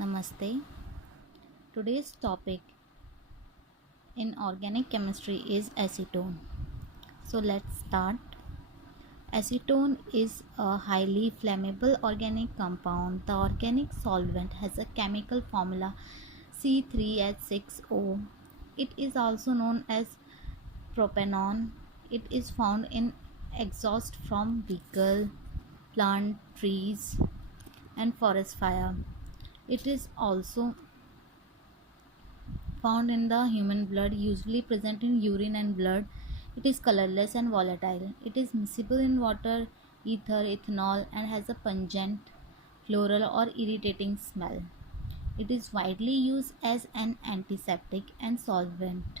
Namaste. Today's topic in organic chemistry is acetone. So let's start. Acetone is a highly flammable organic compound. The organic solvent has a chemical formula C3H6O. It is also known as propanone. It is found in exhaust from vehicle, plant, trees, and forest fire. It is also found in the human blood, usually present in urine and blood. It is colorless and volatile. It is miscible in water, ether, ethanol, and has a pungent, floral, or irritating smell. It is widely used as an antiseptic and solvent.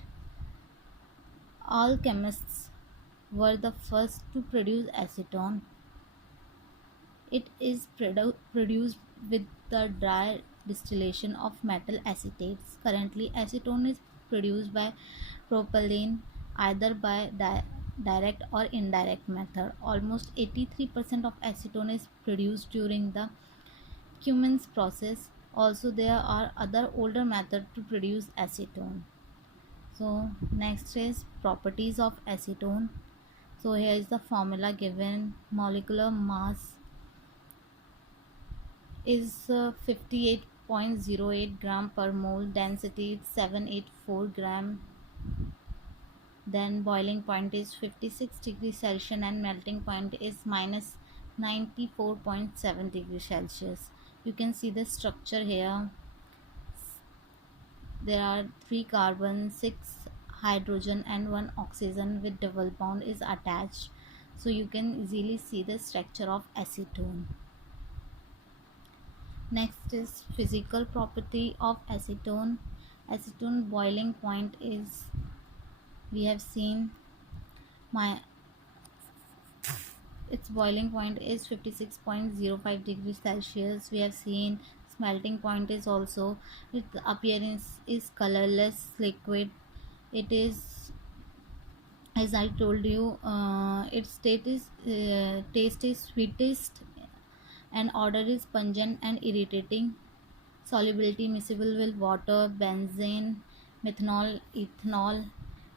All chemists were the first to produce acetone. It is produced with the dry distillation of metal acetates. Currently, acetone is produced by propylene either by direct or indirect method. Almost 83% of acetone is produced during the Cummins process. Also, there are other older methods to produce acetone. So, next is properties of acetone. So, here is the formula given. Molecular mass is 58.08 gram per mole, density 784 gram, then boiling point is 56 degrees Celsius and melting point is minus 94.7 degrees Celsius. You can see the structure here. There are 3 carbon, 6 hydrogen and 1 oxygen with double bond is attached, so you can easily see the structure of acetone. Next is physical property of acetone. Acetone boiling point is, we have seen, my its boiling point is 56.05 degrees Celsius. We have seen smelting point is also, its appearance is colorless liquid. It is, as I told you, its taste is sweetest and odor is pungent and irritating. Solubility miscible with water, benzene, methanol, ethanol,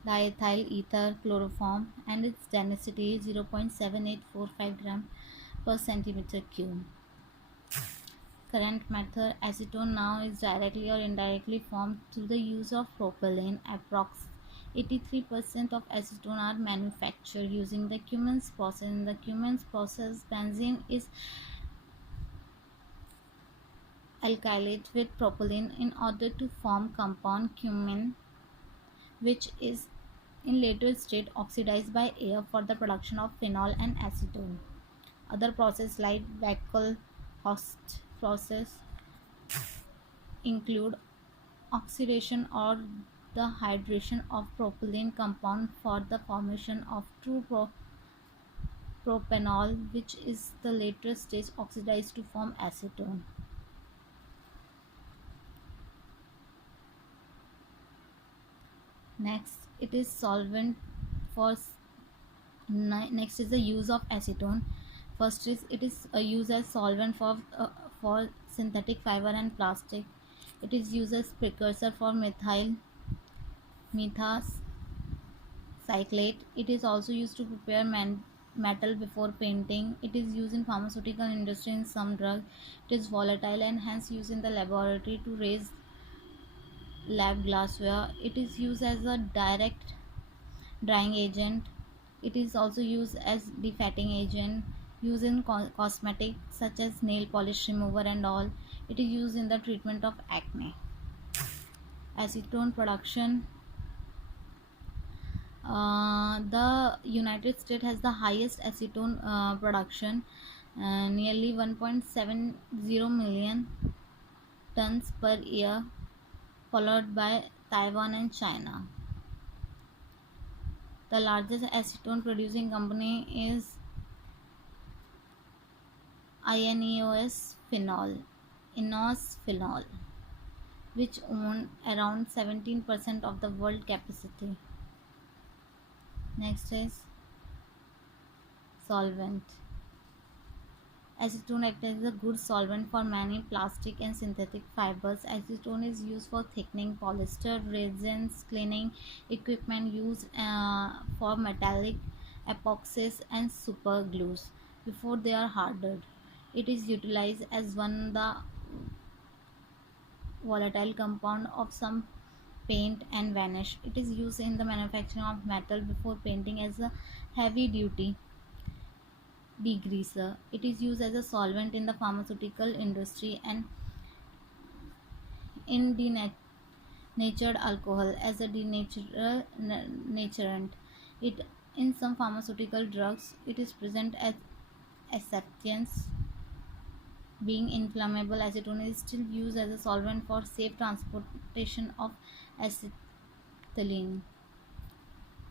diethyl ether, chloroform, and its density is 0.7845 gram per centimeter cube. Current method acetone now is directly or indirectly formed through the use of propylene. Approx 83% of acetone are manufactured using the Cummins process. In the Cummins process, benzene is alkylate with propylene in order to form compound cumin, which is in later state oxidized by air for the production of phenol and acetone. Other processes like Backel-Host process include oxidation or the hydration of propylene compound for the formation of true propanol, which is the later stage oxidized to form acetone. Next, it is solvent for next is the use of acetone. First is it is used as solvent for synthetic fiber and plastic. It is used as precursor for methacyclate. It is also used to prepare metal before painting. It is used in pharmaceutical industry in some drug. It is volatile and hence used in the laboratory to raise lab glassware. It is used as a direct drying agent. It is also used as defatting agent, used in cosmetics such as nail polish remover and all. It is used in the treatment of acne. Acetone production. The United States has the highest acetone production, nearly 1.70 million tons per year, followed by Taiwan and China. The largest acetone producing company is INEOS Phenol, INOS Phenol, which own around 17% of the world capacity. Next is solvent. Acetone acts as a good solvent for many plastic and synthetic fibers. Acetone is used for thickening polyester resins, cleaning equipment used for metallic epoxies and super glues before they are hardened. It is utilized as one of the volatile compound of some paint and varnish. It is used in the manufacturing of metal before painting as a heavy duty degreaser. It is used as a solvent in the pharmaceutical industry and in denatured alcohol as a denaturant. It in some pharmaceutical drugs it is present as acceptance. Being inflammable, acetone is still used as a solvent for safe transportation of acetylene.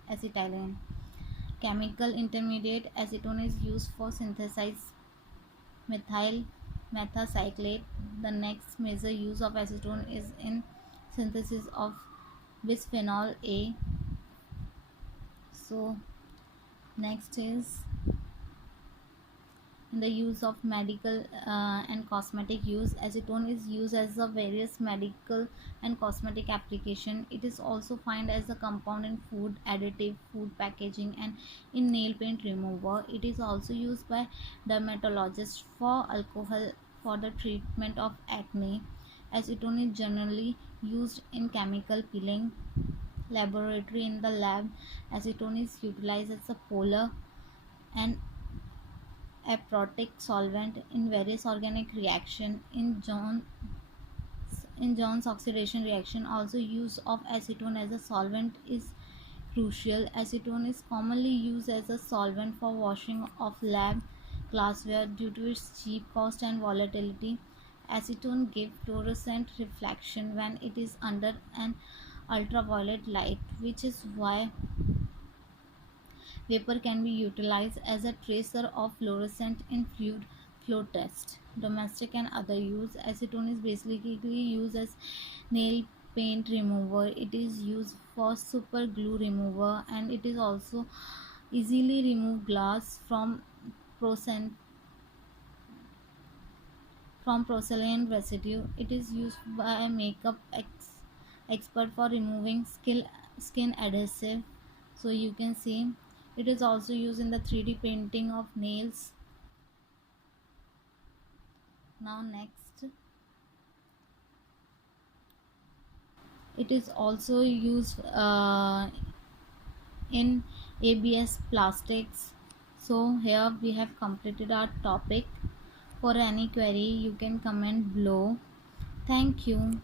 acetylene. Chemical intermediate acetone is used for synthesize methyl methacyclate. The next major use of acetone is in synthesis of bisphenol A. So next is in the use of medical and cosmetic use. Acetone is used as a various medical and cosmetic application. It is also found as a compound in food additive, food packaging, and in nail paint remover. It is also used by dermatologists for alcohol for the treatment of acne. Acetone is generally used in chemical peeling laboratory. In the lab, acetone is utilized as a polar and aprotic solvent in various organic reaction. In Jones oxidation reaction, also use of acetone as a solvent is crucial. Acetone is commonly used as a solvent for washing of lab glassware due to its cheap cost and volatility. Acetone gives fluorescent reflection when it is under an ultraviolet light, which is why vapor can be utilized as a tracer of fluorescent in fluid flow test. Domestic and other use. Acetone is basically used as nail paint remover. It is used for super glue remover, and it is also easily remove glass from porcelain residue. It is used by a makeup expert for removing skin adhesive. So you can see it is also used in the 3D painting of nails. Now next, it is also used in ABS plastics. So here we have completed our topic. For any query you can comment below. Thank you.